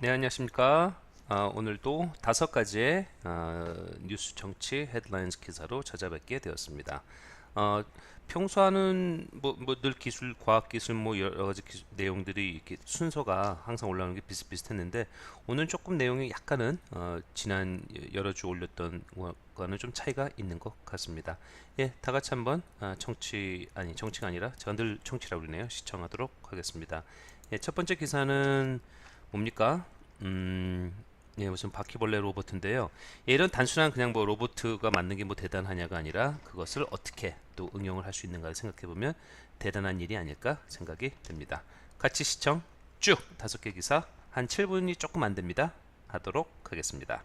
네, 안녕하십니까. 오늘도 5가지의 뉴스 정치 헤드라인스 기사로 찾아뵙게 되었습니다. 어, 평소와는 늘 기술, 과학기술 여러 가지 내용들이 이렇게 순서가 항상 올라오는 게 비슷비슷했는데 오늘 조금 내용이 약간은 지난 여러 주 올렸던 거와는 좀 차이가 있는 것 같습니다. 예, 다 같이 한번 정치가 아니라 제가 늘 청취라고 그러네요. 시청하도록 하겠습니다. 예, 첫 번째 기사는 뭡니까? 예, 무슨 바퀴벌레 로봇인데요. 예, 이런 단순한 그냥 뭐 로봇가 만든 게 뭐 대단하냐가 아니라 그것을 어떻게 또 응용을 할 수 있는가를 생각해 보면 대단한 일이 아닐까 생각이 됩니다. 같이 시청 쭉 5개 기사 한 7분이 조금 안 됩니다. 하도록 하겠습니다.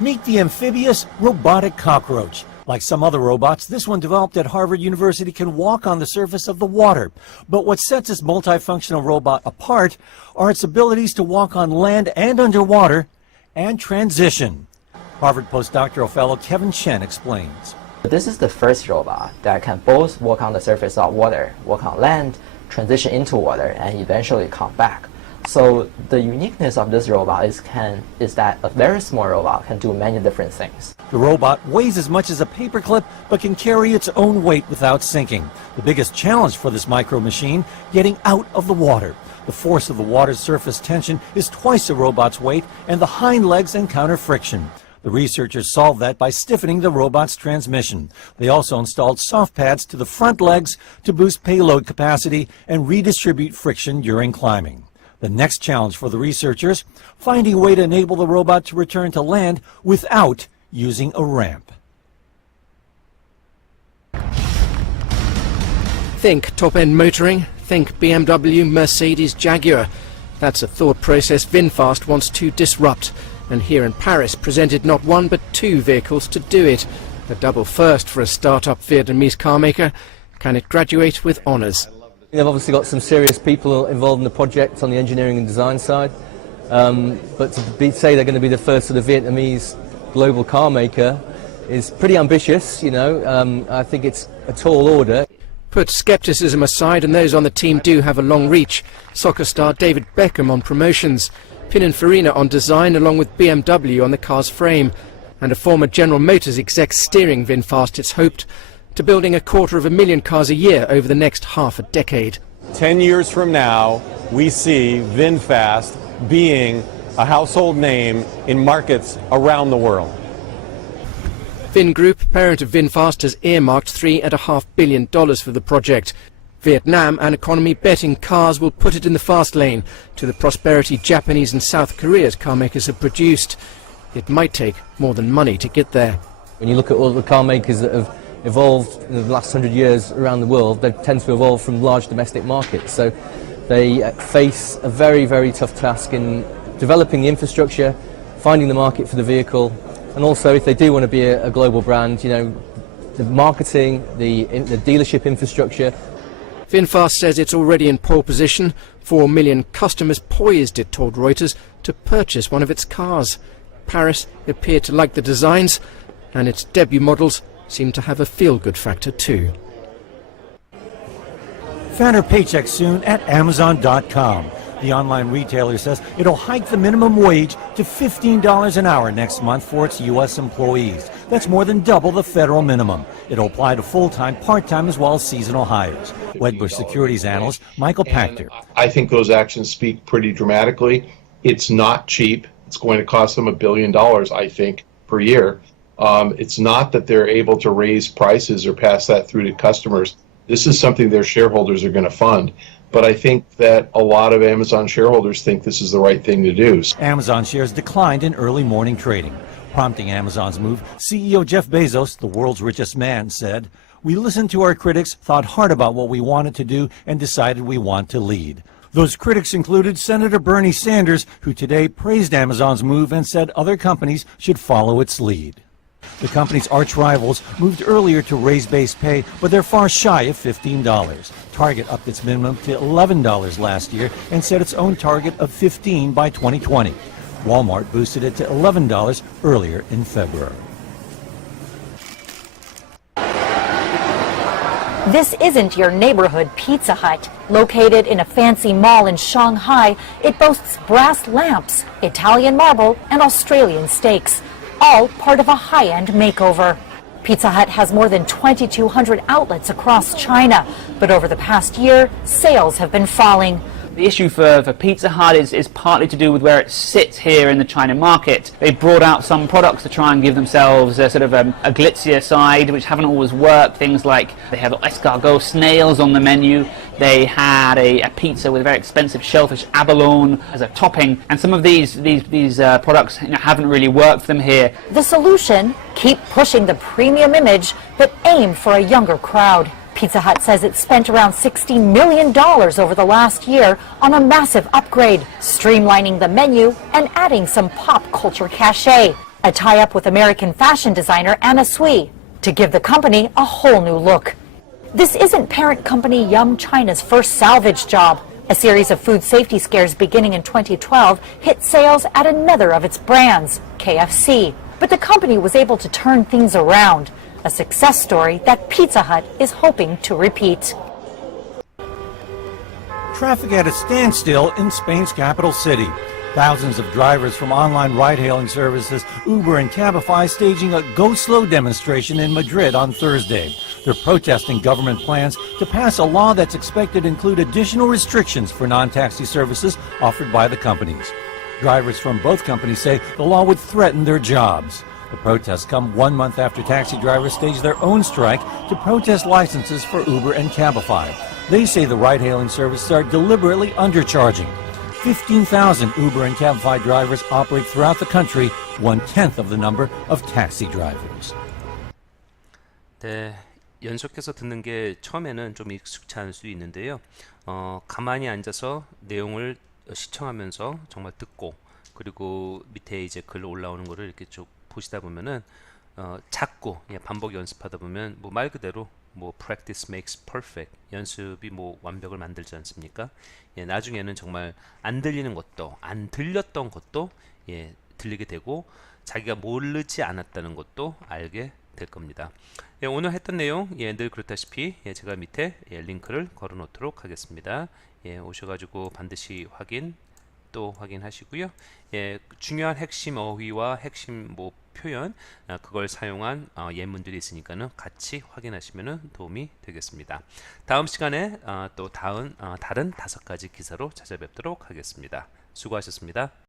Meet the amphibious robotic cockroach. Like some other robots, this one developed at Harvard University can walk on the surface of the water. But what sets this multifunctional robot apart are its abilities to walk on land and underwater and transition. Harvard postdoctoral fellow Kevin Chen explains. This is the first robot that can both walk on the surface of water, walk on land, transition into water, and eventually come back. So the uniqueness of this robot is that a very small robot can do many different things. The robot weighs as much as a paperclip but can carry its own weight without sinking. The biggest challenge for this micro machine, getting out of the water. The force of the water's surface tension is twice a robot's weight, and the hind legs encounter friction. The researchers solved that by stiffening the robot's transmission. They also installed soft pads to the front legs to boost payload capacity and redistribute friction during climbing. The next challenge for the researchers, finding a way to enable the robot to return to land without using a ramp. Think top-end motoring, think BMW, Mercedes, Jaguar. That's a thought process VinFast wants to disrupt. And here in Paris presented not one but 2 vehicles to do it. A double first for a start-up Vietnamese car maker. Can it graduate with honours? They've obviously got some serious people involved in the project on the engineering and design side, but to say they're going to be the first sort of Vietnamese global car maker is pretty ambitious, you know. I think it's a tall order. Put scepticism aside, and those on the team do have a long reach. Soccer star David Beckham on promotions, Pininfarina on design along with BMW on the car's frame, and a former General Motors exec steering VinFast, it's hoped, to building 250,000 cars a year over the next half a decade. 10 years from now, we see VinFast being a household name in markets around the world. Vin Group, parent of VinFast, has earmarked $3.5 billion for the project. Vietnam and economy betting cars will put it in the fast lane to the prosperity Japanese and South Korea's car makers have produced. It might take more than money to get there. When you look at all the car makers that have evolved in the last 100 years around the world, they tend to evolve from large domestic markets. So they face a very, very tough task in developing the infrastructure, finding the market for the vehicle, and also if they do want to be a global brand, you know, the marketing, the dealership infrastructure. VinFast says it's already in pole position. 4 million customers poised, it told Reuters, to purchase one of its cars. Paris appeared to like the designs, and its debut models seem to have a feel-good factor too. Fatter paycheck soon at Amazon.com. The online retailer says it'll hike the minimum wage to $15 an hour next month for its U.S. employees. That's more than double the federal minimum. It'll apply to full-time, part-time, as well as seasonal hires. Wedbush Securities analyst Michael Pachter. I think those actions speak pretty dramatically. It's not cheap. It's going to cost them $1 billion, I think, per year. It's not that they're able to raise prices or pass that through to customers. This is something their shareholders are going to fund. But I think that a lot of Amazon shareholders think this is the right thing to do. Amazon shares declined in early morning trading. Prompting Amazon's move, CEO Jeff Bezos, the world's richest man, said, "We listened to our critics, thought hard about what we wanted to do, and decided we want to lead." Those critics included Senator Bernie Sanders, who today praised Amazon's move and said other companies should follow its lead. The company's arch rivals moved earlier to raise base pay, but they're far shy of $15. Target upped its minimum to $11 last year and set its own target of $15 by 2020. Walmart boosted it to $11 earlier in February. This isn't your neighborhood Pizza Hut. Located in a fancy mall in Shanghai, it boasts brass lamps, Italian marble, and Australian steaks, all part of a high-end makeover. Pizza Hut has more than 2,200 outlets across China, but over the past year, sales have been falling. The issue for Pizza Hut is partly to do with where it sits here in the China market. They brought out some products to try and give themselves a sort of a glitzier side, which haven't always worked. Things like they have escargot snails on the menu. They had a pizza with very expensive shellfish abalone as a topping, and some of these products haven't really worked for them here. The solution? Keep pushing the premium image, but aim for a younger crowd. Pizza Hut says it spent around $60 million over the last year on a massive upgrade, streamlining the menu and adding some pop culture cachet. A tie-up with American fashion designer Anna Sui to give the company a whole new look. This isn't parent company Yum China's first salvage job. A series of food safety scares beginning in 2012 hit sales at another of its brands, KFC. But the company was able to turn things around. A success story that Pizza Hut is hoping to repeat. Traffic at a standstill in Spain's capital city. Thousands of drivers from online ride-hailing services Uber and Cabify staging a Go Slow demonstration in Madrid on Thursday. They're protesting government plans to pass a law that's expected to include additional restrictions for non-taxi services offered by the companies. Drivers from both companies say the law would threaten their jobs. The protests come 1 month after taxi drivers staged their own strike to protest licenses for Uber and Cabify. They say the ride-hailing services are deliberately undercharging. 15,000 Uber and Cabify drivers operate throughout the country, 1/10 of the number of taxi drivers. 네, 연속해서 듣는 게 처음에는 좀 익숙치 않을 수 있는데요. 가만히 앉아서 내용을 시청하면서 정말 듣고, 그리고 밑에 이제 글 올라오는 거를 이렇게 쭉 보시다 보면은 자꾸 반복 연습하다 보면 뭐 말 그대로 뭐 practice makes perfect, 연습이 뭐 완벽을 만들지 않습니까? 나중에는 정말 안 들리는 것도, 안 들렸던 것도 들리게 되고, 자기가 모르지 않았다는 것도 알게 될 겁니다. 오늘 했던 내용 늘 그렇다시피 제가 밑에 링크를 걸어 놓도록 하겠습니다. 오셔가지고 반드시 또 확인하시고요. 중요한 핵심 어휘와 핵심 뭐 표현, 그걸 사용한 예문들이 있으니까는 같이 확인하시면 도움이 되겠습니다. 다음 시간에 또 다른 5가지 기사로 찾아뵙도록 하겠습니다. 수고하셨습니다.